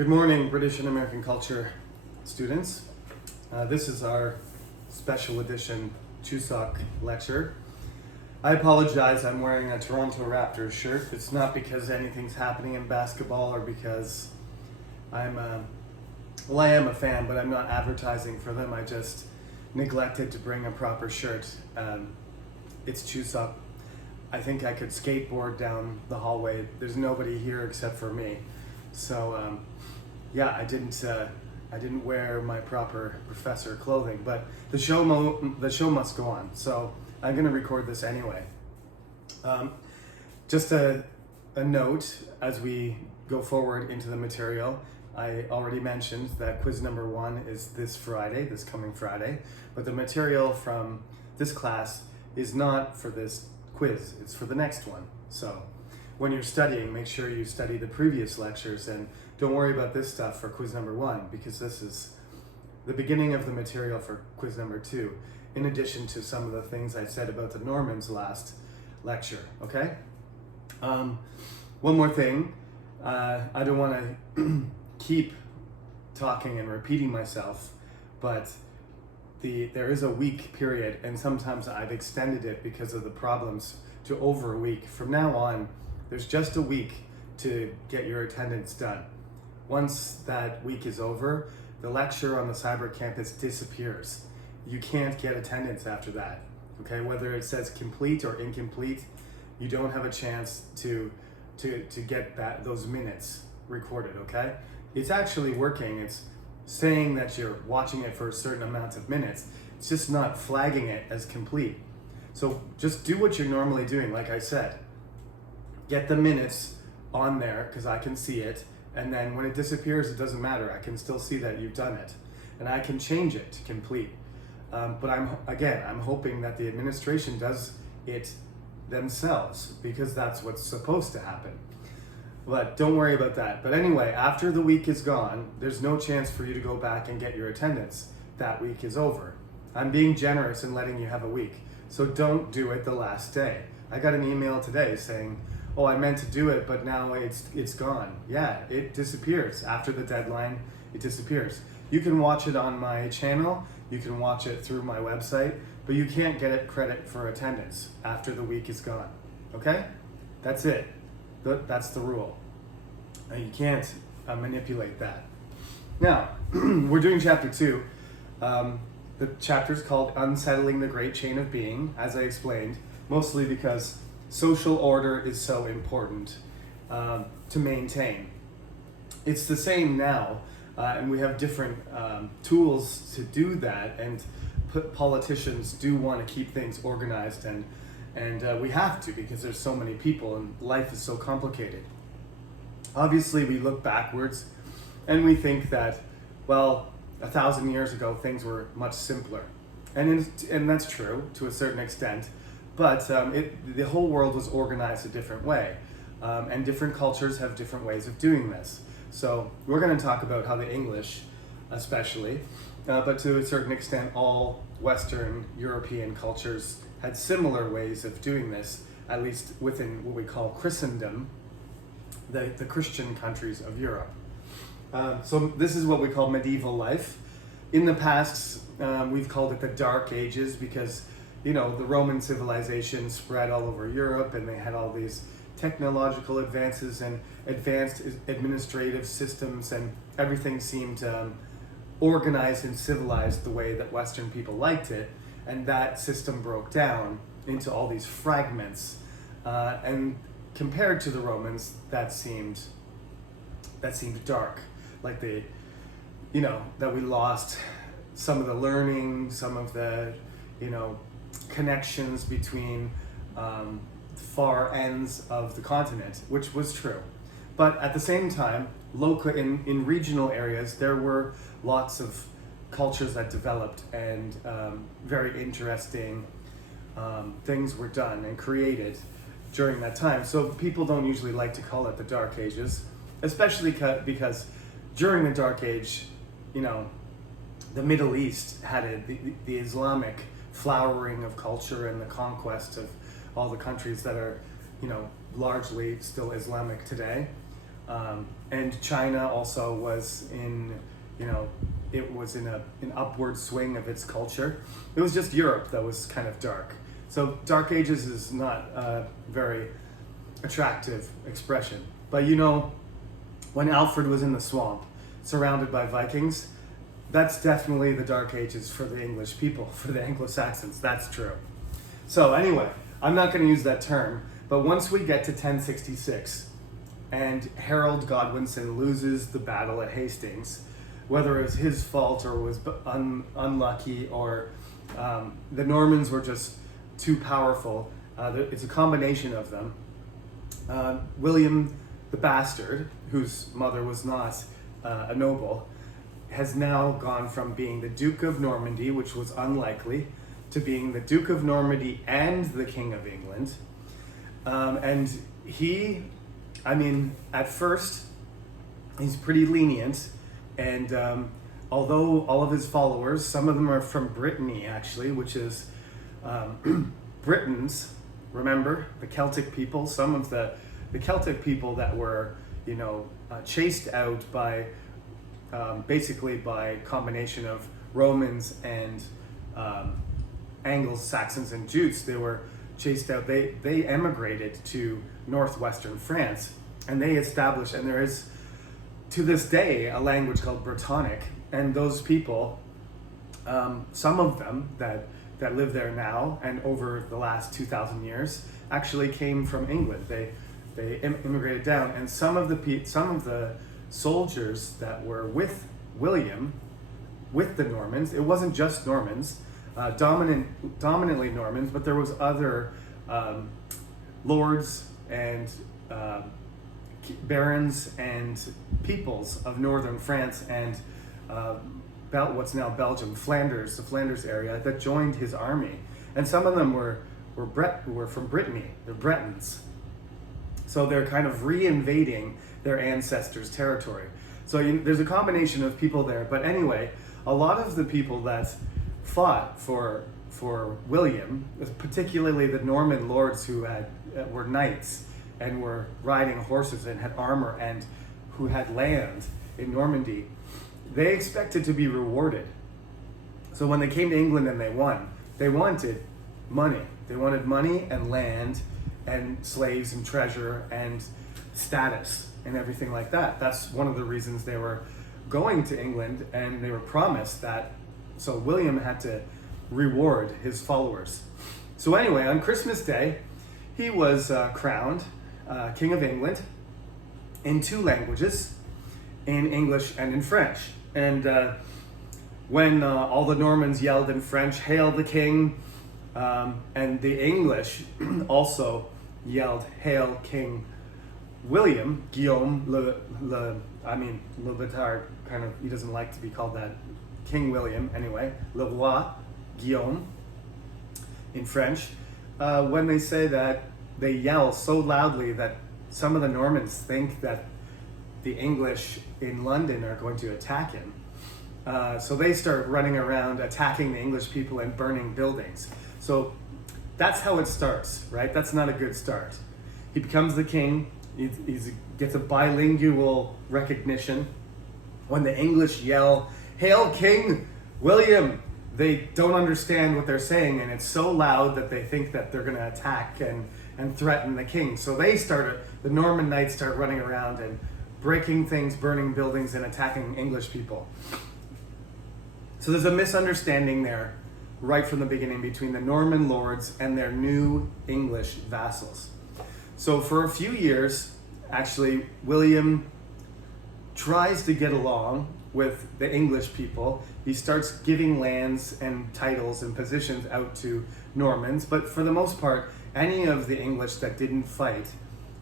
Good morning, British and American culture students. This is our special edition Chuseok lecture. I apologize, I'm wearing a Toronto Raptors shirt. It's not because anything's happening in basketball or because I am a fan, but I'm not advertising for them. I just neglected to bring a proper shirt. It's Chuseok. I think I could skateboard down the hallway. There's nobody here except for me. So yeah, I didn't wear my proper professor clothing, but the show must go on. So I'm gonna record this anyway. Just a note as we go forward into the material. I already mentioned that quiz number 1 is this coming Friday, but the material from this class is not for this quiz, it's for the next one. So when you're studying, make sure you study the previous lectures and don't worry about this stuff for quiz number 1, because this is the beginning of the material for quiz number 2, in addition to some of the things I said about the Normans last lecture, okay? One more thing, I don't want to keep talking and repeating myself, but there is a week period, and sometimes I've extended it because of the problems to over a week. From now on, there's just a week to get your attendance done. Once that week is over, the lecture on the cyber campus disappears. You can't get attendance after that, okay? Whether it says complete or incomplete, you don't have a chance to get those minutes recorded, okay? It's actually working. It's saying that you're watching it for a certain amount of minutes. It's just not flagging it as complete. So just do what you're normally doing, like I said. Get the minutes on there, because I can see it, and then when it disappears, it doesn't matter. I can still see that you've done it, and I can change it to complete. But I'm hoping that the administration does it themselves, because that's what's supposed to happen. But don't worry about that. But anyway, after the week is gone, there's no chance for you to go back and get your attendance. That week is over. I'm being generous in letting you have a week, so don't do it the last day. I got an email today saying, oh, I meant to do it, but now it's gone. Yeah, it disappears. After the deadline, it disappears. You can watch it on my channel, you can watch it through my website, but you can't get credit for attendance after the week is gone, okay? That's it. That's the rule. And you can't manipulate that. Now, we're doing chapter 2. The chapter is called Unsettling the Great Chain of Being, as I explained, mostly because social order is so important to maintain. It's the same now, and we have different tools to do that, and politicians do want to keep things organized, and we have to, because there's so many people and life is so complicated. Obviously, we look backwards and we think that, well, 1,000 years ago things were much simpler, and that's true to a certain extent. But the whole world was organized a different way, and different cultures have different ways of doing this. So we're going to talk about how the English, especially, but to a certain extent, all Western European cultures had similar ways of doing this, at least within what we call Christendom, the Christian countries of Europe. So this is what we call medieval life. In the past, we've called it the Dark Ages because, you know, the Roman civilization spread all over Europe, and they had all these technological advances and advanced administrative systems, and everything seemed organized and civilized the way that Western people liked it, and that system broke down into all these fragments. And compared to the Romans, that seemed dark, like that we lost some of the learning, some of the, connections between far ends of the continent, which was true. But at the same time, local in regional areas, there were lots of cultures that developed, and very interesting things were done and created during that time. So people don't usually like to call it the Dark Ages, especially because during the Dark Age, the Middle East had the Islamic flowering of culture and the conquest of all the countries that are, largely still Islamic today. And China also was in, it was in an upward swing of its culture. It was just Europe that was kind of dark. So Dark Ages is not a very attractive expression. But when Alfred was in the swamp, surrounded by Vikings, that's definitely the Dark Ages for the English people, for the Anglo-Saxons. That's true. So anyway, I'm not going to use that term, but once we get to 1066 and Harold Godwinson loses the battle at Hastings, whether it was his fault or was unlucky or the Normans were just too powerful, it's a combination of them. William the Bastard, whose mother was not a noble, has now gone from being the Duke of Normandy, which was unlikely, to being the Duke of Normandy and the King of England. And he, at first, he's pretty lenient. And although all of his followers, some of them are from Brittany, actually, which is Britons, remember, the Celtic people, some of the Celtic people that were, chased out by, basically by combination of Romans and Anglo-Saxons and Jutes. They were chased out. They emigrated to northwestern France, and they established, and there is to this day a language called Brittonic, and those people, some of them that live there now and over the last 2,000 years actually came from England. They immigrated down, and some of the soldiers that were with William, with the Normans, it wasn't just Normans, dominantly Normans, but there was other lords and barons and peoples of northern France and what's now Belgium, Flanders, the Flanders area, that joined his army. And some of them were from Brittany, they're Bretons. So they're kind of re-invading their ancestors' territory. So there's a combination of people there. But anyway, a lot of the people that fought for William, particularly the Norman lords who were knights and were riding horses and had armor and who had land in Normandy, they expected to be rewarded. So when they came to England and they won, they wanted money. They wanted money and land and slaves and treasure and status and everything like that. That's one of the reasons they were going to England, and they were promised that. So William had to reward his followers. So anyway, on Christmas Day, he was crowned King of England in 2 languages, in English and in French. And when all the Normans yelled in French, "Hail the King," and the English also yelled, "Hail King William," Guillaume, Le Bâtard, kind of, he doesn't like to be called that, King William anyway, Le Roi Guillaume in French. When they say that, they yell so loudly that some of the Normans think that the English in London are going to attack him. So they start running around attacking the English people and burning buildings. So that's how it starts, right? That's not a good start. He becomes the king. He gets a bilingual recognition. When the English yell, "Hail King William," they don't understand what they're saying, and it's so loud that they think that they're going to attack and threaten the king. So the Norman knights start running around and breaking things, burning buildings, and attacking English people. So there's a misunderstanding there right from the beginning between the Norman lords and their new English vassals. So for a few years, actually, William tries to get along with the English people. He starts giving lands and titles and positions out to Normans, but for the most part, any of the English that didn't fight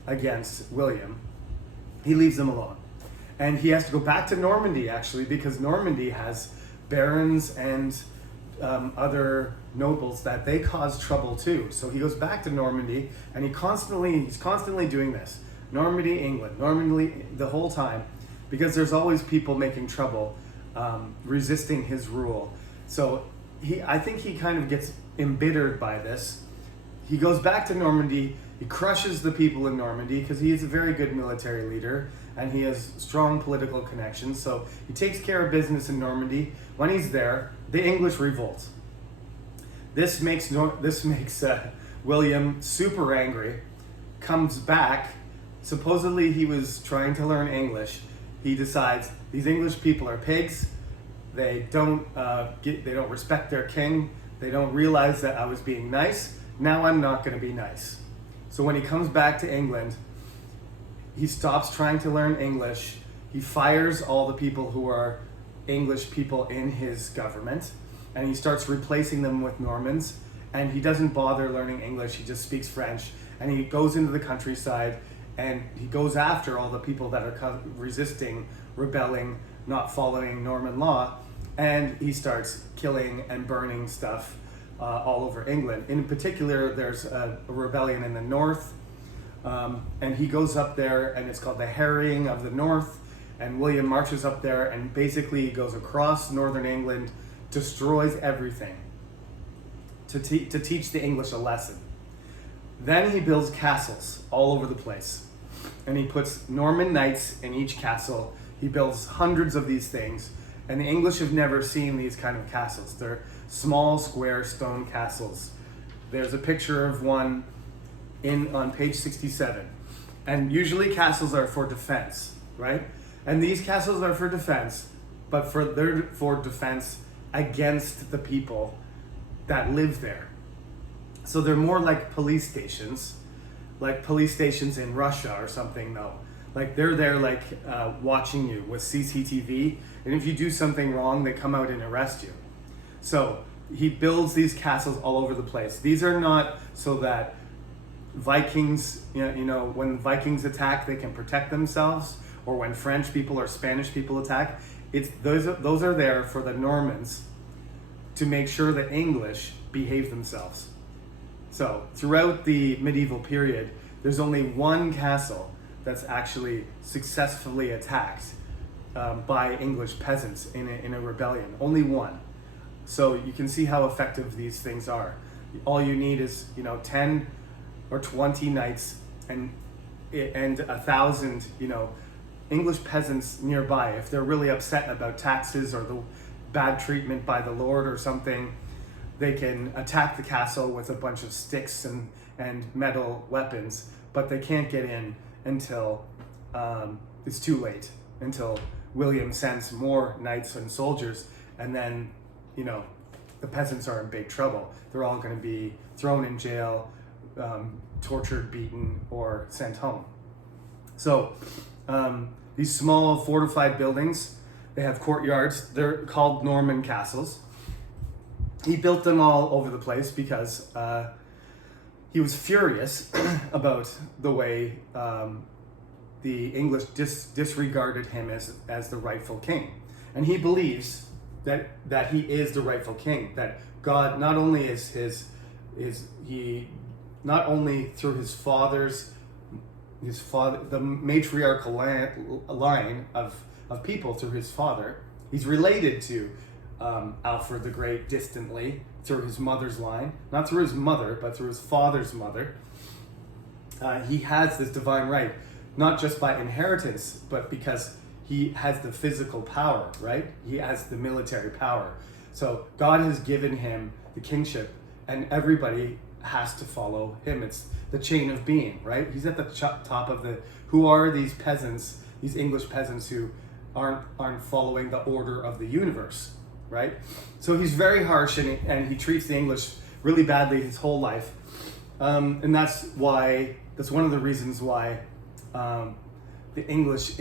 against William, he leaves them alone. And he has to go back to Normandy, actually, because Normandy has barons and other nobles that they cause trouble too. So he goes back to Normandy, and he's constantly doing this. Normandy, England, Normandy, the whole time, because there's always people making trouble, resisting his rule. So I think he kind of gets embittered by this. he goes back to Normandy. He crushes the people in Normandy because he is a very good military leader and he has strong political connections. So he takes care of business in Normandy. When he's there, the English revolt. This makes William super angry. Comes back. Supposedly he was trying to learn English. He decides these English people are pigs. They don't respect their king. They don't realize that I was being nice. Now I'm not going to be nice. So when he comes back to England, he stops trying to learn English. He fires all the people who are English people in his government, and he starts replacing them with Normans. And he doesn't bother learning English. He just speaks French. And he goes into the countryside and he goes after all the people that are resisting, rebelling, not following Norman law. And he starts killing and burning stuff all over England. In particular, there's a rebellion in the north. And he goes up there, and it's called the Harrying of the North. And William marches up there and basically goes across northern England, destroys everything to teach the English a lesson. Then he builds castles all over the place. And he puts Norman knights in each castle. He builds hundreds of these things. And the English have never seen these kind of castles. They're small, square stone castles. There's a picture of one on page 67. And usually castles are for defense, right? And these castles are for defense, but they're for defense against the people that live there. So they're more like police stations in Russia or something, though. Like they're there like watching you with CCTV, and if you do something wrong, they come out and arrest you. So he builds these castles all over the place. These are not so that Vikings, when Vikings attack, they can protect themselves, or when French people or Spanish people attack. Those are there for the Normans to make sure the English behave themselves. So throughout the medieval period, there's only one castle that's actually successfully attacked by English peasants in a rebellion. Only one. So you can see how effective these things are. All you need is 10 or 20 knights and 1,000 English peasants nearby. If they're really upset about taxes or the bad treatment by the Lord or something, they can attack the castle with a bunch of sticks and metal weapons, but they can't get in until it's too late, until William sends more knights and soldiers, and then the peasants are in big trouble. They're all going to be thrown in jail, tortured, beaten, or sent home. So these small fortified buildings, they have courtyards. They're called Norman castles. He built them all over the place because he was furious about the way the English disregarded him as the rightful king. And he believes that he is the rightful king, that God not only not only through his father, the matriarchal line of people through his father, he's related to Alfred the Great distantly through his mother's line, not through his mother, but through his father's mother. He has this divine right, not just by inheritance, but because he has the physical power, right? He has the military power. So God has given him the kingship, and everybody has to follow him. It's the chain of being, right? He's at the top of who are these peasants, these English peasants who aren't following the order of the universe, right? So he's very harsh, and he treats the English really badly his whole life. And that's one of the reasons why the English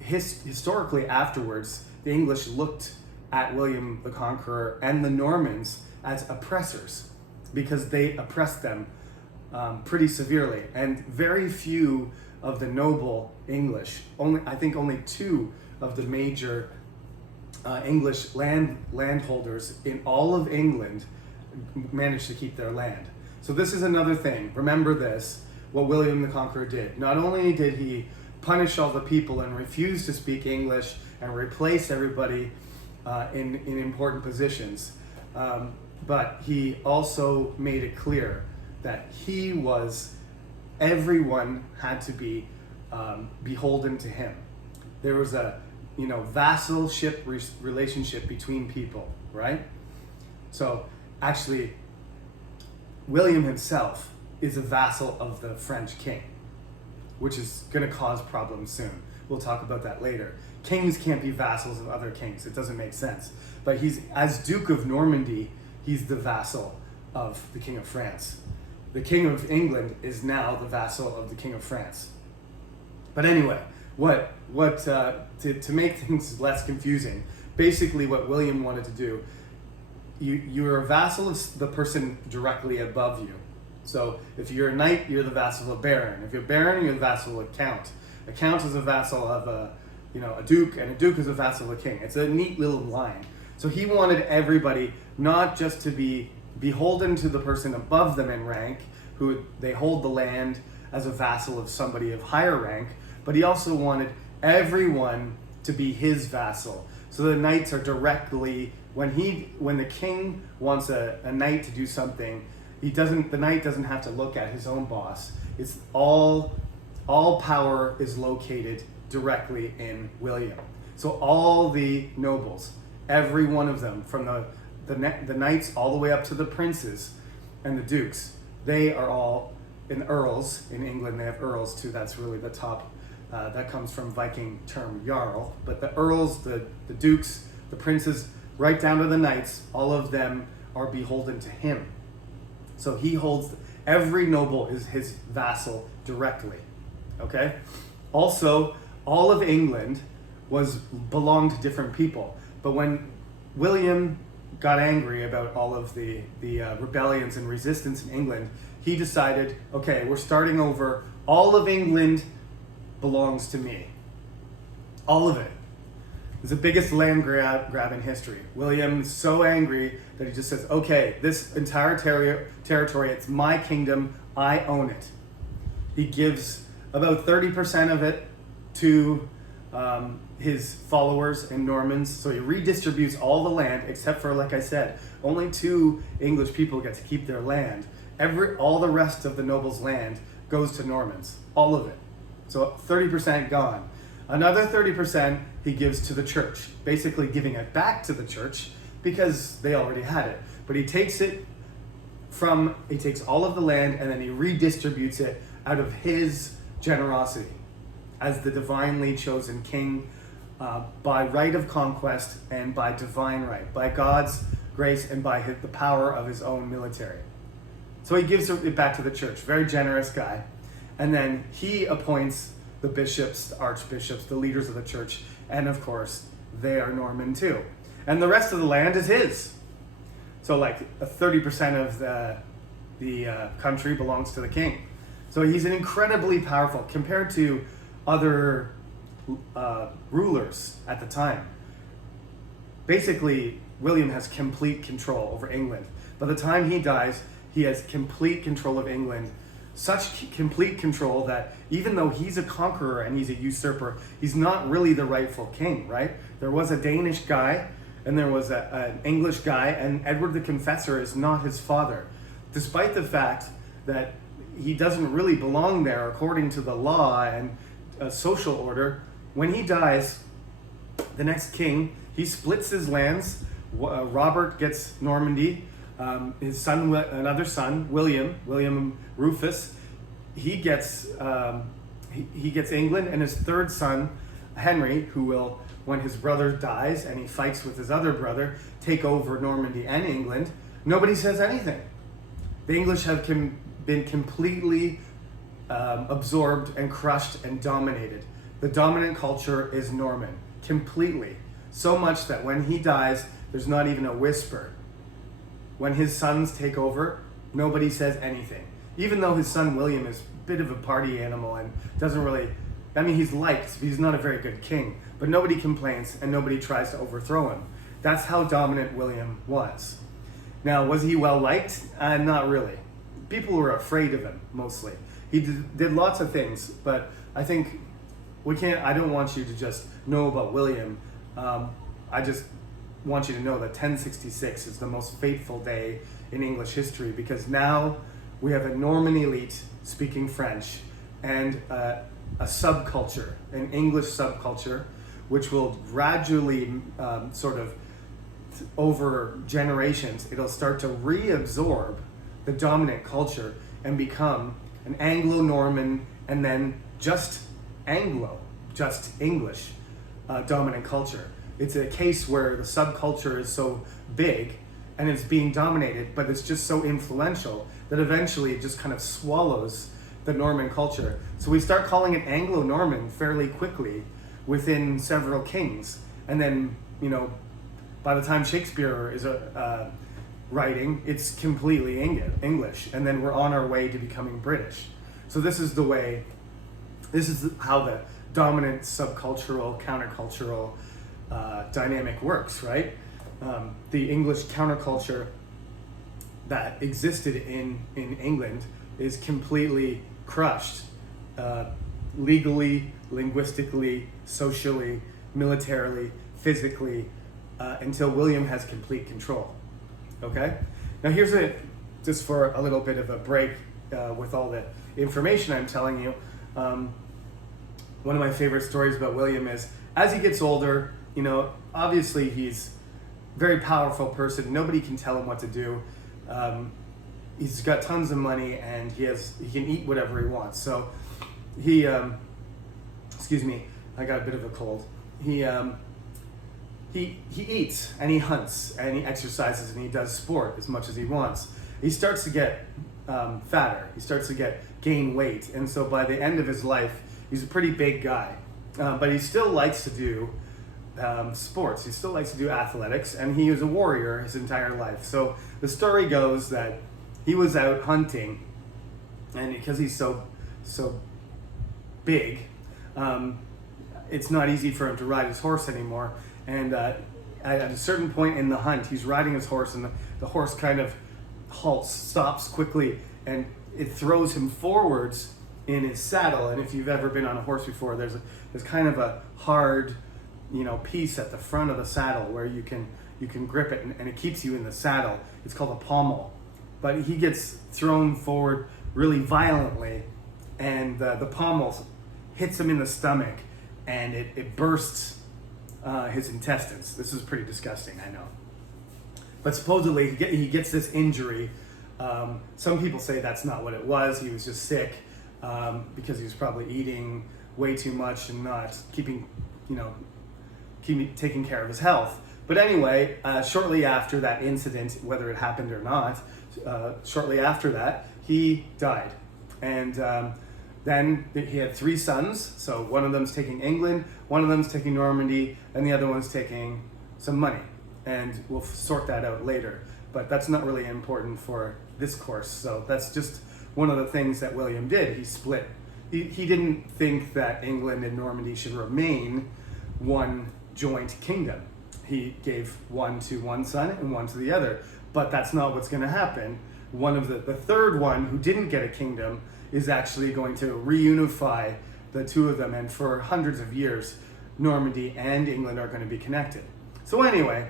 historically afterwards, the English looked at William the Conqueror and the Normans as oppressors, because they oppressed them pretty severely. And very few of the noble English, I think only 2 of the major English landholders in all of England managed to keep their land. So this is another thing. Remember this, what William the Conqueror did. Not only did he punish all the people and refuse to speak English and replace everybody in important positions, but he also made it clear that he was, everyone had to be beholden to him. There was a, vassalship relationship between people, right? So actually, William himself is a vassal of the French king, which is going to cause problems soon. We'll talk about that later. Kings can't be vassals of other kings. It doesn't make sense. But he's, as Duke of Normandy, he's the vassal of the King of France. The King of England is now the vassal of the King of France. But anyway, to make things less confusing, basically what William wanted to do, you're a vassal of the person directly above you. So if you're a knight, you're the vassal of a baron. If you're a baron, you're the vassal of a count. A count is a vassal of a duke, and a duke is a vassal of a king. It's a neat little line. So he wanted everybody not just to be beholden to the person above them in rank, who they hold the land as a vassal of somebody of higher rank, but he also wanted everyone to be his vassal. So the knights are directly, when the king wants a knight to do something, the knight doesn't have to look at his own boss. It's all power is located directly in William. So all the nobles, every one of them, from the knights all the way up to the princes and the dukes, they are all in earls. In England they have earls too. That's really the top. That comes from Viking term jarl. But the earls, the dukes, the princes, right down to the knights, all of them are beholden to him. So he holds, every noble is his vassal directly. Okay? Also, all of England belonged to different people. But when William got angry about all of the rebellions and resistance in England, he decided, okay, we're starting over. All of England belongs to me. All of it. It's the biggest land grab in history. William's so angry that he just says, okay, this entire territory, it's my kingdom, I own it. He gives about 30% of it to his followers and Normans, so he redistributes all the land, except for, like I said, only 2 English people get to keep their land. All the rest of the nobles' land goes to Normans, all of it. So 30% gone. Another 30% he gives to the church, basically giving it back to the church because they already had it. But he takes all of the land and then he redistributes it out of his generosity as the divinely chosen king, by right of conquest and by divine right, by God's grace and by the power of his own military. So he gives it back to the church. Very generous guy. And then he appoints the bishops, the archbishops, the leaders of the church, and of course, they are Norman too. And the rest of the land is his. So like 30% of the country belongs to the king. So he's an incredibly powerful, compared to other rulers at the time. Basically, William has complete control over England. By the time he dies, he has complete control of England. Such complete control that even though he's a conqueror and he's a usurper, he's not really the rightful king, right? There was a Danish guy and there was an English guy, and Edward the Confessor is not his father. Despite the fact that he doesn't really belong there according to the law and social order, when he dies, the next king, he splits his lands. Robert gets Normandy. His son, another son, William Rufus, he gets England, and his third son, Henry, who will, when his brother dies and he fights with his other brother, take over Normandy and England. Nobody says anything. The English have been completely absorbed and crushed and dominated. The dominant culture is Norman, completely. So much that when he dies, there's not even a whisper. When his sons take over, nobody says anything. Even though his son William is a bit of a party animal and doesn't really, he's liked, but he's not a very good king. But nobody complains and nobody tries to overthrow him. That's how dominant William was. Now, was he well liked? Not really. People were afraid of him, mostly. He did lots of things, but I think I don't want you to just know about William. I just want you to know that 1066 is the most fateful day in English history, because now we have a Norman elite speaking French and a subculture, an English subculture, which will gradually sort of over generations, it'll start to reabsorb the dominant culture and become an Anglo-Norman and then just Anglo, just English dominant culture. It's a case where the subculture is so big and it's being dominated, but it's just so influential that eventually it just kind of swallows the Norman culture. So we start calling it Anglo-Norman fairly quickly within several kings. And then, you know, by the time Shakespeare is writing, it's completely English. And then we're on our way to becoming British. So this is how the dominant subcultural, countercultural dynamic works, right? The English counterculture that existed in England is completely crushed legally, linguistically, socially, militarily, physically, until William has complete control. Okay? Now here's just for a little bit of a break with all the information I'm telling you. One of my favorite stories about William is, as he gets older, you know, obviously he's a very powerful person. Nobody can tell him what to do. He's got tons of money and he can eat whatever he wants. So he, excuse me, I got a bit of a cold. He eats and he hunts and he exercises and he does sport as much as he wants. He starts to get fatter. He starts to gain weight. And so by the end of his life, he's a pretty big guy. But he still likes to do sports. He still likes to do athletics, and he was a warrior his entire life. So the story goes that he was out hunting, and because he's so big, it's not easy for him to ride his horse anymore. And at a certain point in the hunt, he's riding his horse, and the horse kind of halts, stops quickly, and it throws him forwards in his saddle. And if you've ever been on a horse before, there's kind of a hard, you know, piece at the front of the saddle where you can grip it and it keeps you in the saddle. It's called a pommel. But he gets thrown forward really violently, and the pommel hits him in the stomach, and it bursts his intestines. This is pretty disgusting, I know. But supposedly he gets this injury. Some people say that's not what it was. He was just sick because he was probably eating way too much and not taking care of his health. But anyway, shortly after that incident, whether it happened or not, shortly after that, he died. And then he had 3 sons. So one of them's taking England, one of them's taking Normandy, and the other one's taking some money. And we'll sort that out later. But that's not really important for this course. So that's just one of the things that William did. He split. He didn't think that England and Normandy should remain one joint kingdom. He gave one to one son and one to the other. But that's not what's going to happen. One of the third one, who didn't get a kingdom, is actually going to reunify the two of them. And for hundreds of years, Normandy and England are going to be connected. So anyway,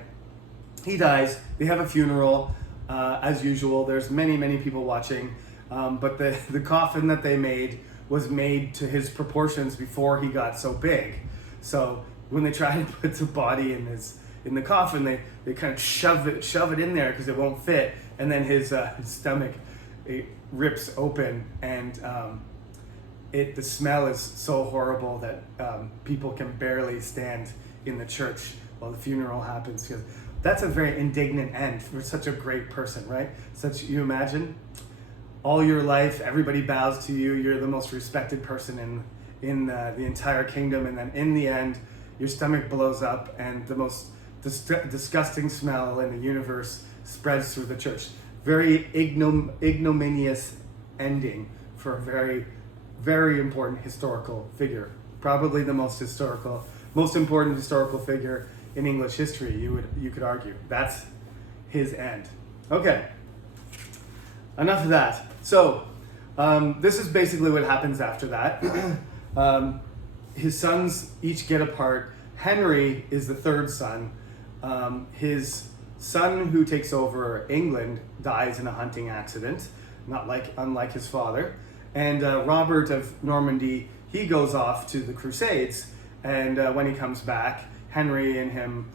he dies. They have a funeral. As usual, there's many people watching. But the coffin that they made was made to his proportions before he got so big. So when they try to put the body in the coffin, they kind of shove it in there because it won't fit, and then his stomach, it rips open, and the smell is so horrible that people can barely stand in the church while the funeral happens, because that's a very indignant end for such a great person, right? You imagine all your life, everybody bows to you, you're the most respected person in the entire kingdom, and then in the end, your stomach blows up and the most disgusting smell in the universe spreads through the church. Very ignominious ending for a very, very important historical figure. Probably the most important historical figure in English history, you could argue. That's his end. Okay, enough of that. So this is basically what happens after that. His sons each get a part. Henry is the third son. His son who takes over England dies in a hunting accident. unlike his father. And Robert of Normandy, he goes off to the Crusades, and when he comes back, Henry and him,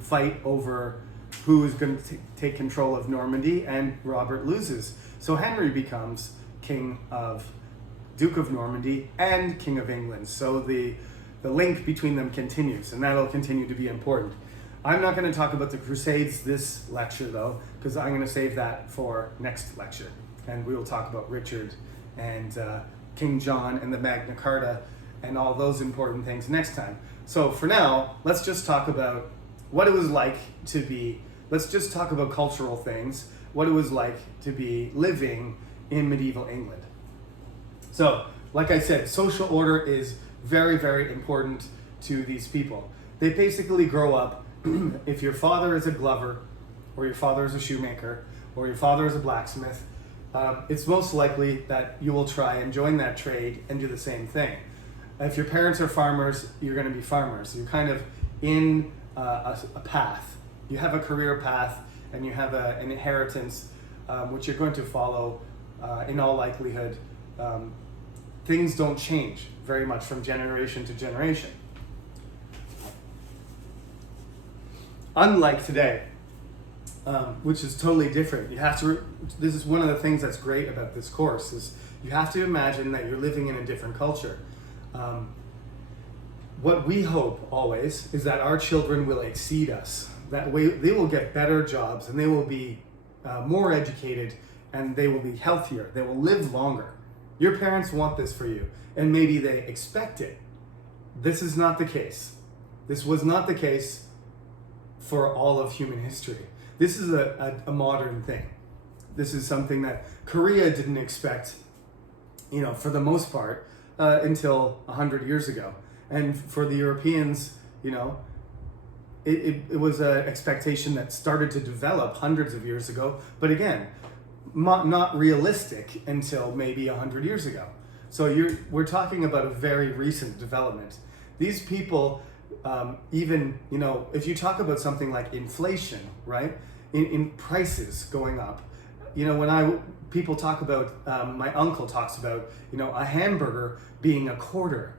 fight over who is going to take control of Normandy, and Robert loses. So Henry becomes Duke of Normandy and King of England. So the link between them continues, and that'll continue to be important. I'm not going to talk about the Crusades this lecture, though, because I'm going to save that for next lecture. And we will talk about Richard and King John and the Magna Carta and all those important things next time. So for now, let's just talk about what it was like to be, let's just talk about cultural things, what it was like to be living in medieval England. So, like I said, social order is very, very important to these people. They basically grow up, if your father is a glover, or your father is a shoemaker, or your father is a blacksmith, it's most likely that you will try and join that trade and do the same thing. If your parents are farmers, you're going to be farmers. You're kind of in a path. You have a career path, and you have an inheritance, which you're going to follow in all likelihood. Things don't change very much from generation to generation. Unlike today, which is totally different. You have to. This is one of the things that's great about this course is you have to imagine that you're living in a different culture. What we hope always is that our children will exceed us. That way, they will get better jobs and they will be more educated and they will be healthier. They will live longer. Your parents want this for you, and maybe they expect it. This is not the case. This was not the case for all of human history. This is a modern thing. This is something that Korea didn't expect, for the most part, until 100 years ago. And for the Europeans, it was an expectation that started to develop hundreds of years ago, but again, not realistic until maybe 100 years ago. So we're talking about a very recent development. These people, even, if you talk about something like inflation, right? In prices going up, when people talk about, my uncle talks about, a hamburger being a quarter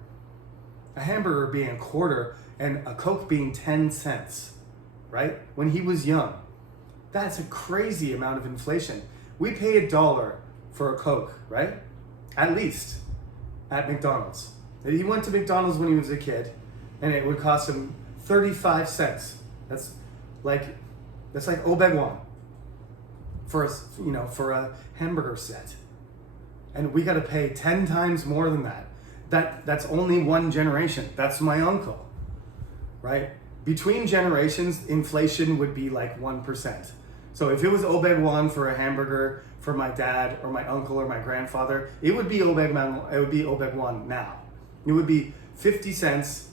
and a Coke being 10 cents, right? When he was young. That's a crazy amount of inflation. We pay $1 for a Coke, right? At least at McDonald's. He went to McDonald's when he was a kid, and it would cost him 35 cents. That's like Obeg Wan for a hamburger set. And we got to pay 10 times more than that. That's only one generation. That's my uncle, right? Between generations, inflation would be like 1%. So if it was Obeg Wan for a hamburger for my dad or my uncle or my grandfather, it would be Obeg Wan now. It would be 50 cents,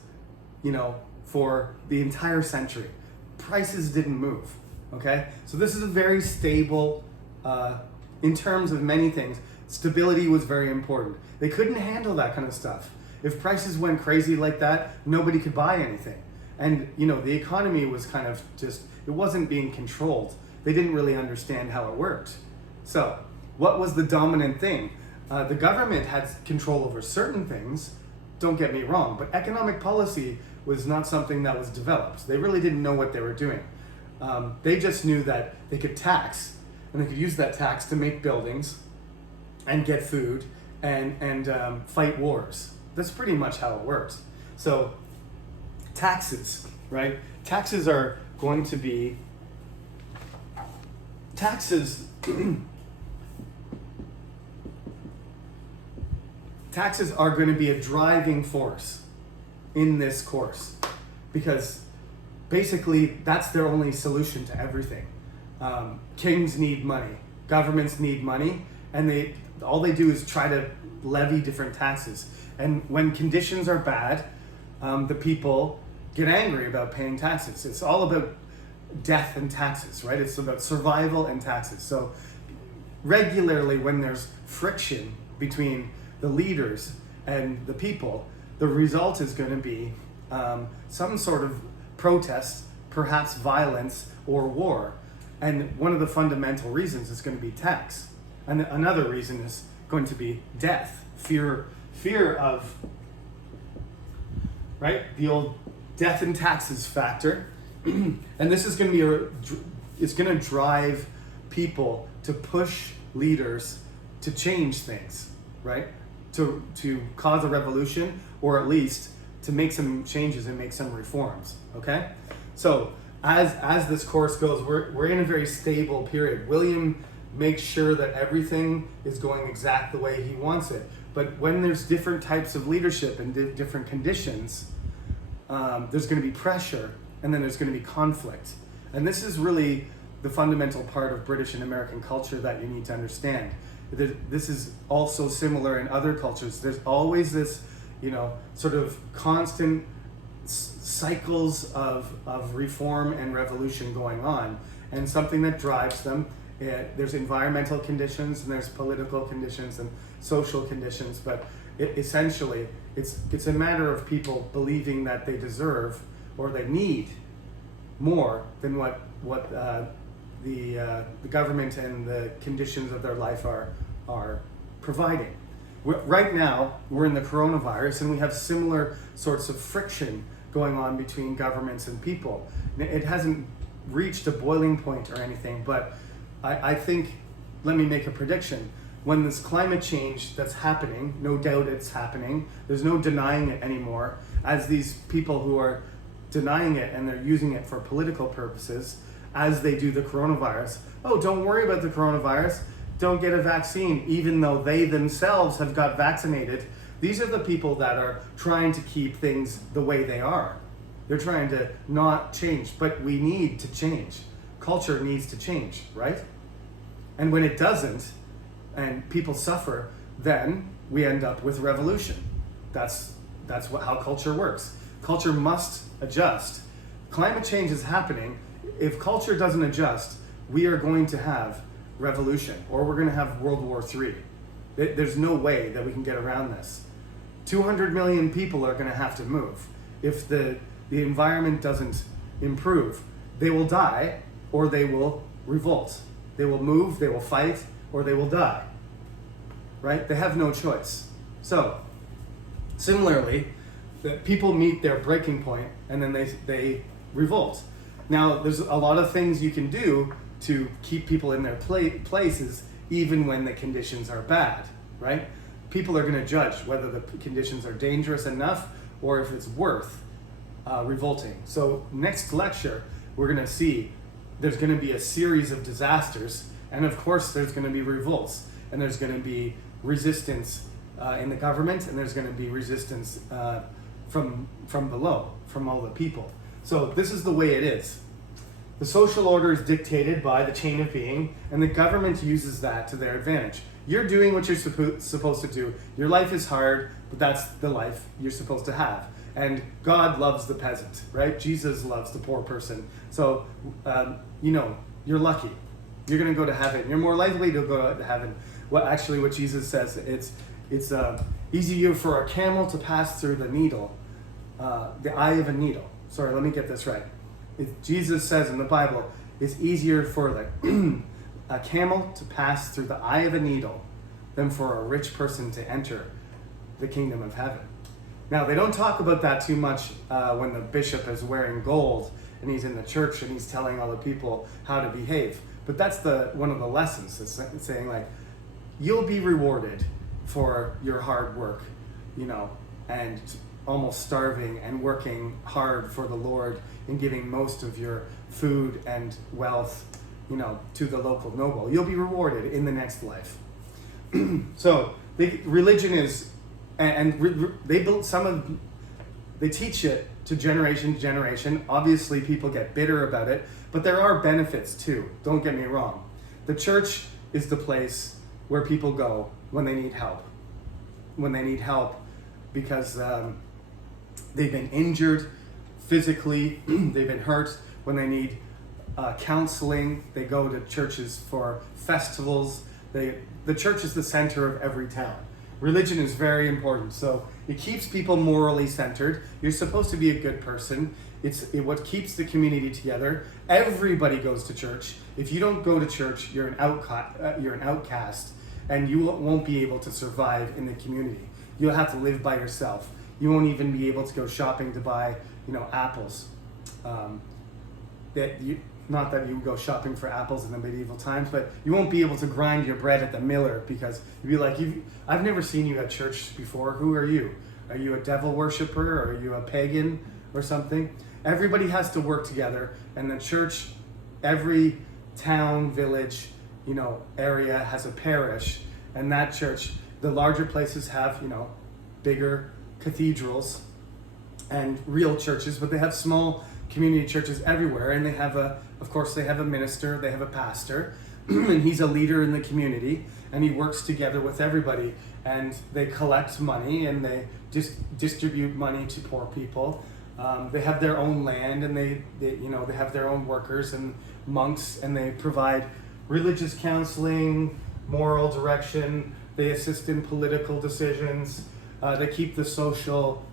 for the entire century. Prices didn't move, okay? So this is a very stable, in terms of many things, stability was very important. They couldn't handle that kind of stuff. If prices went crazy like that, nobody could buy anything. And, the economy was kind of it wasn't being controlled. They didn't really understand how it worked. So, what was the dominant thing? The government had control over certain things, don't get me wrong, but economic policy was not something that was developed. They really didn't know what they were doing. They just knew that they could tax, and they could use that tax to make buildings and get food and fight wars. That's pretty much how it works. So, taxes, right? Taxes are going to be taxes are going to be a driving force in this course, because basically that's their only solution to everything. Kings need money, governments need money, and all they do is try to levy different taxes. And when conditions are bad, the people get angry about paying taxes. It's all about death and taxes, right? It's about survival and taxes. So regularly when there's friction between the leaders and the people, the result is going to be some sort of protest, perhaps violence or war. And one of the fundamental reasons is going to be tax. And another reason is going to be death, fear of, right? The old death and taxes factor. And this is going to be it's going to drive people to push leaders to change things, right? To cause a revolution, or at least to make some changes and make some reforms, okay? So as this course goes, we're in a very stable period. William makes sure that everything is going exact the way he wants it. But when there's different types of leadership and different conditions, there's going to be pressure, and then there's going to be conflict. And this is really the fundamental part of British and American culture that you need to understand. This is also similar in other cultures. There's always this, sort of constant cycles of reform and revolution going on, and something that drives them. There's environmental conditions, and there's political conditions and social conditions, but essentially it's a matter of people believing that they deserve or they need more than what the government and the conditions of their life are providing. Right now, we're in the coronavirus, and we have similar sorts of friction going on between governments and people. It hasn't reached a boiling point or anything, but I think, let me make a prediction. When this climate change that's happening, no doubt it's happening, there's no denying it anymore, as these people who are denying it and they're using it for political purposes, as they do the coronavirus. Oh, don't worry about the coronavirus. Don't get a vaccine, even though they themselves have got vaccinated. These are the people that are trying to keep things the way they are. They're trying to not change, but we need to change. Culture needs to change, right? And when it doesn't, and people suffer, then we end up with revolution. That's how culture works. Culture must adjust. Climate change is happening. If culture doesn't adjust, we are going to have revolution, or we're going to have World War III. There's no way that we can get around this. 200 million people are going to have to move. If the environment doesn't improve, they will die, or they will revolt. They will move, they will fight, or they will die. Right? They have no choice. So, similarly, the people meet their breaking point, and then they revolt. Now, there's a lot of things you can do to keep people in their places, even when the conditions are bad, right? People are going to judge whether the conditions are dangerous enough or if it's worth revolting. So next lecture, we're going to see there's going to be a series of disasters, and of course there's going to be revolts, and there's going to be resistance in the government, and there's going to be resistance from below, from all the people. So this is the way it is. The social order is dictated by the chain of being, and the government uses that to their advantage. You're doing what you're supposed to do. Your life is hard, but that's the life you're supposed to have. And God loves the peasant, right? Jesus loves the poor person. So, you're lucky. You're going to go to heaven. You're more likely to go to heaven. What Jesus says, it's easier for a camel to pass through the needle, the eye of a needle. Sorry, let me get this right. Jesus says in the Bible, it's easier for a camel to pass through the eye of a needle than for a rich person to enter the kingdom of heaven. Now, they don't talk about that too much when the bishop is wearing gold and he's in the church and he's telling all the people how to behave. But that's one of the lessons. It's saying, you'll be rewarded for your hard work, and almost starving and working hard for the Lord and giving most of your food and wealth, to the local noble. You'll be rewarded in the next life. So religion is, they built they teach it to generation to generation. Obviously, people get bitter about it, but there are benefits too. Don't get me wrong. The church is the place where people go when they need help. When they need help because they've been injured physically, they've been hurt. When they need counseling, they go to churches for festivals. The church is the center of every town. Religion is very important, so it keeps people morally centered. You're supposed to be a good person. It's what keeps the community together. Everybody goes to church. If you don't go to church, you're an outcast. and you won't be able to survive in the community. You'll have to live by yourself. You won't even be able to go shopping to buy, apples. Not that you would go shopping for apples in the medieval times, but you won't be able to grind your bread at the miller because you'd be like, I've never seen you at church before. Who are you? Are you a devil worshiper? Or are you a pagan or something? Everybody has to work together, and the church, every town, village, area has a parish, and that church, the larger places have, bigger cathedrals and real churches, but they have small community churches everywhere, and they have of course they have a minister, they have a pastor, and he's a leader in the community, and he works together with everybody, and they collect money and they distribute money to poor people. They have their own land, and they have their own workers and monks, and they provide religious counseling, moral direction. They assist in political decisions. They keep the social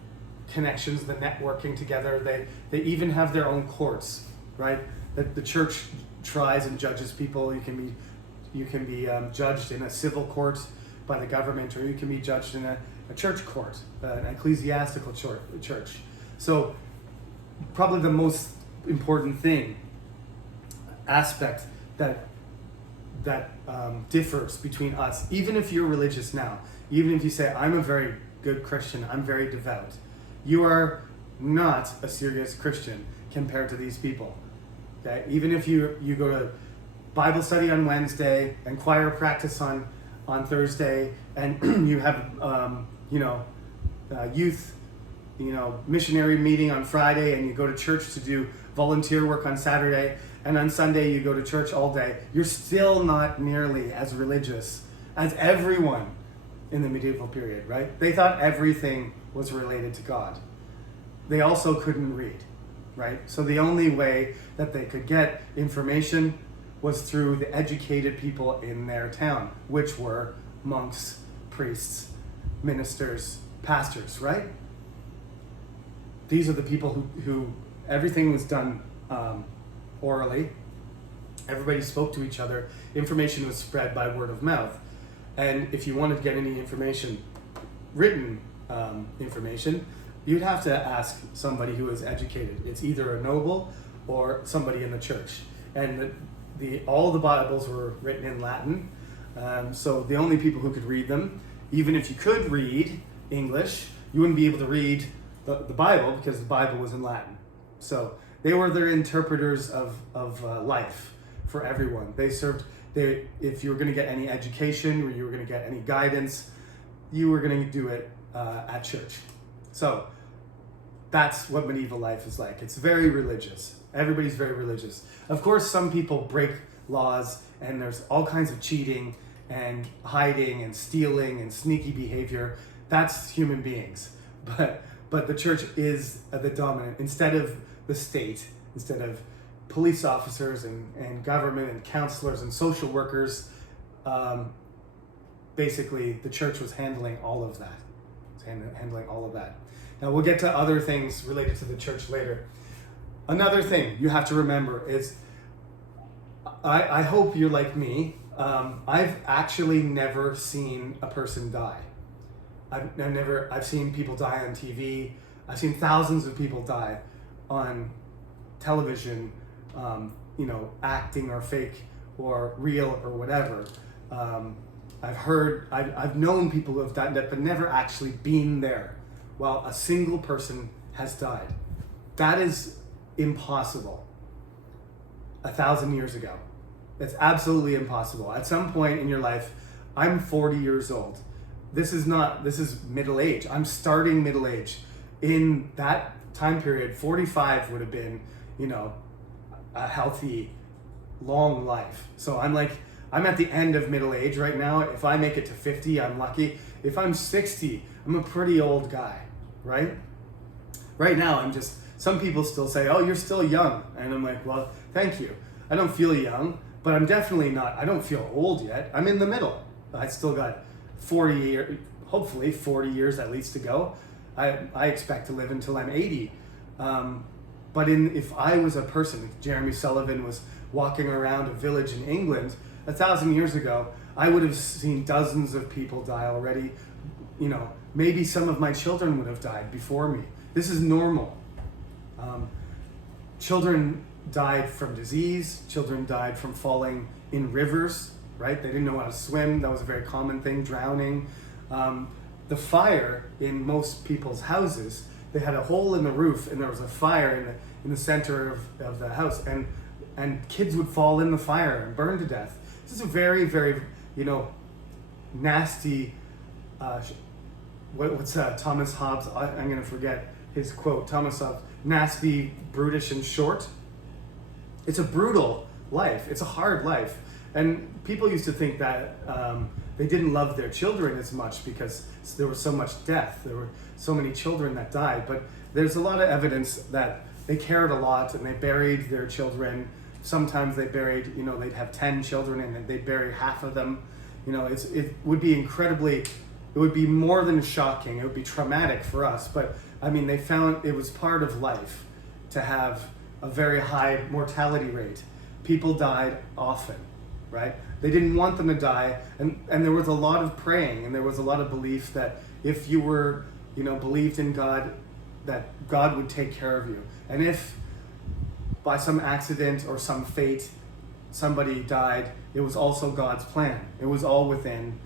connections, the networking together. They even have their own courts, right? The church tries and judges people. You can be judged in a civil court by the government, or you can be judged in a church court, an ecclesiastical church. So probably the most important aspect that differs between us, even if you're religious now, even if you say, I'm a very good Christian, I'm very devout, you are not a serious Christian compared to these people. Okay? Even if you go to Bible study on Wednesday and choir practice on Thursday, and you have youth missionary meeting on Friday, and you go to church to do volunteer work on Saturday, and on Sunday you go to church all day, you're still not nearly as religious as everyone in the medieval period, right? They thought everything was related to God. They also couldn't read, right? So the only way that they could get information was through the educated people in their town, which were monks, priests, ministers, pastors, right? These are the people who everything was done orally. Everybody spoke to each other. Information was spread by word of mouth. And if you wanted to get any information, written information, you'd have to ask somebody who was educated. It's either a noble or somebody in the church. And all the Bibles were written in Latin. So the only people who could read them, even if you could read English, you wouldn't be able to read the Bible because the Bible was in Latin. So they were their interpreters of life for everyone. If you were going to get any education or you were going to get any guidance, you were going to do it at church. So that's what medieval life is like. It's very religious. Everybody's very religious. Of course, some people break laws, and there's all kinds of cheating and hiding and stealing and sneaky behavior. That's human beings. But the church is the dominant. Instead of the state, instead of police officers and government and counselors and social workers, basically the church was handling all of that. Now we'll get to other things related to the church later. Another thing you have to remember is, I hope you're like me. I've actually never seen a person die. I've seen people die on TV. I've seen thousands of people die on television, acting or fake or real or whatever. I've known people who have died, but never actually been there while a single person has died. That is impossible 1,000 years ago. It's absolutely impossible. At some point in your life, I'm 40 years old. This is middle age. I'm starting middle age. In that time period, 45 would have been, a healthy, long life. So I'm at the end of middle age right now. If I make it to 50, I'm lucky. If I'm 60, I'm a pretty old guy, right? Right now, some people still say, oh, you're still young. And I'm like, well, thank you. I don't feel young, but I'm definitely not, I don't feel old yet. I'm in the middle. I still got 40 years, hopefully 40 years at least to go. I expect to live until I'm 80. But if I was a person, if Jeremy Sullivan was walking around a village in England 1,000 years ago, I would have seen dozens of people die already. You know, maybe some of my children would have died before me. This is normal. Children died from disease. Children died from falling in rivers, right? They didn't know how to swim. That was a very common thing, drowning. The fire in most people's houses, they had a hole in the roof and there was a fire in the center of the house, and kids would fall in the fire and burn to death. This is a very, very, nasty, what's Thomas Hobbes, I'm going to forget his quote, Thomas Hobbes, nasty, brutish, and short. It's a brutal life. It's a hard life. And people used to think that they didn't love their children as much because there was so much death. There were so many children that died. But there's a lot of evidence that they cared a lot and they buried their children. Sometimes they buried, they'd have 10 children and they'd bury half of them. It would be it would be more than shocking. It would be traumatic for us. But I mean, they found it was part of life to have a very high mortality rate. People died often, right? They didn't want them to die, and there was a lot of praying, and there was a lot of belief that if you were, believed in God, that God would take care of you. And if by some accident or some fate somebody died, it was also God's plan. It was all within,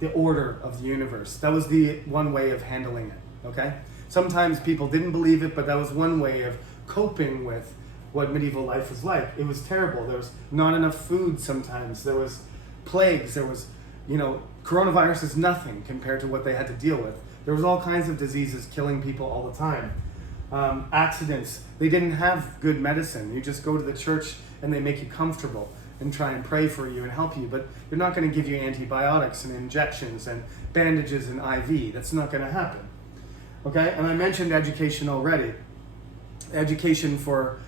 the order of the universe. That was the one way of handling it, okay? Sometimes people didn't believe it, but that was one way of coping with what medieval life was like. It was terrible. There was not enough food sometimes. There was plagues. There was, coronavirus is nothing compared to what they had to deal with. There was all kinds of diseases killing people all the time. Accidents. They didn't have good medicine. You just go to the church and they make you comfortable and try and pray for you and help you, but they're not going to give you antibiotics and injections and bandages and IV. That's not going to happen. Okay, and I mentioned education already. Education for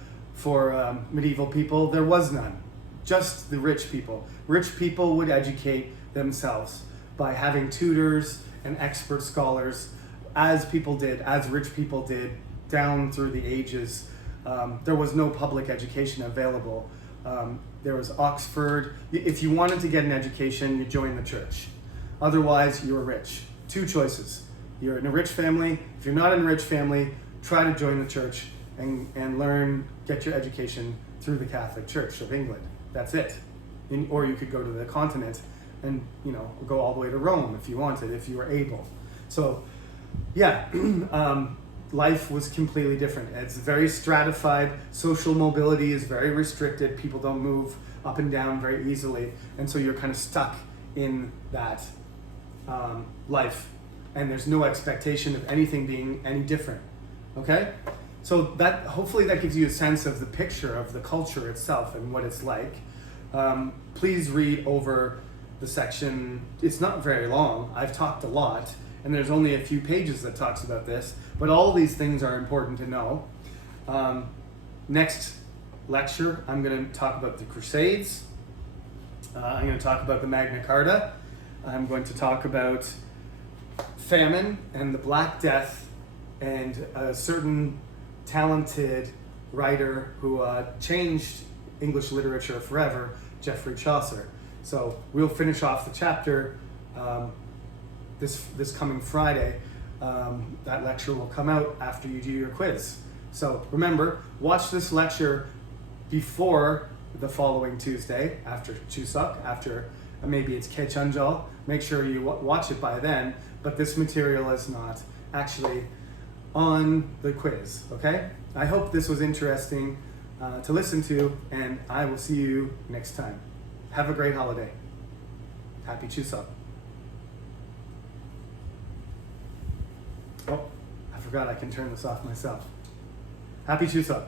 medieval people, there was none. Just the rich people. Rich people would educate themselves by having tutors and expert scholars, as rich people did down through the ages. There was no public education available. There was Oxford. If you wanted to get an education, you joined the church. Otherwise, you were rich. Two choices. You're in a rich family. If you're not in a rich family, try to join the church and get your education through the Catholic Church of England. That's it. Or you could go to the continent and go all the way to Rome if you wanted, if you were able. So, yeah, life was completely different. It's very stratified. Social mobility is very restricted. People don't move up and down very easily, and so you're kind of stuck in that life. And there's no expectation of anything being any different, okay? So hopefully that gives you a sense of the picture of the culture itself and what it's like. Please read over the section. It's not very long. I've talked a lot, and there's only a few pages that talks about this, but all these things are important to know. Next lecture, I'm going to talk about the Crusades. I'm going to talk about the Magna Carta. I'm going to talk about famine and the Black Death and a certain talented writer who changed English literature forever, Geoffrey Chaucer. So we'll finish off the chapter this coming Friday. That lecture will come out after you do your quiz. So remember, watch this lecture before the following Tuesday, after Chuseok, after maybe it's Kechanjal. Make sure you watch it by then, but this material is not actually on the quiz, okay? I hope this was interesting to listen to, and I will see you next time. Have a great holiday. Happy Chuseok. Oh, I forgot I can turn this off myself. Happy Chuseok.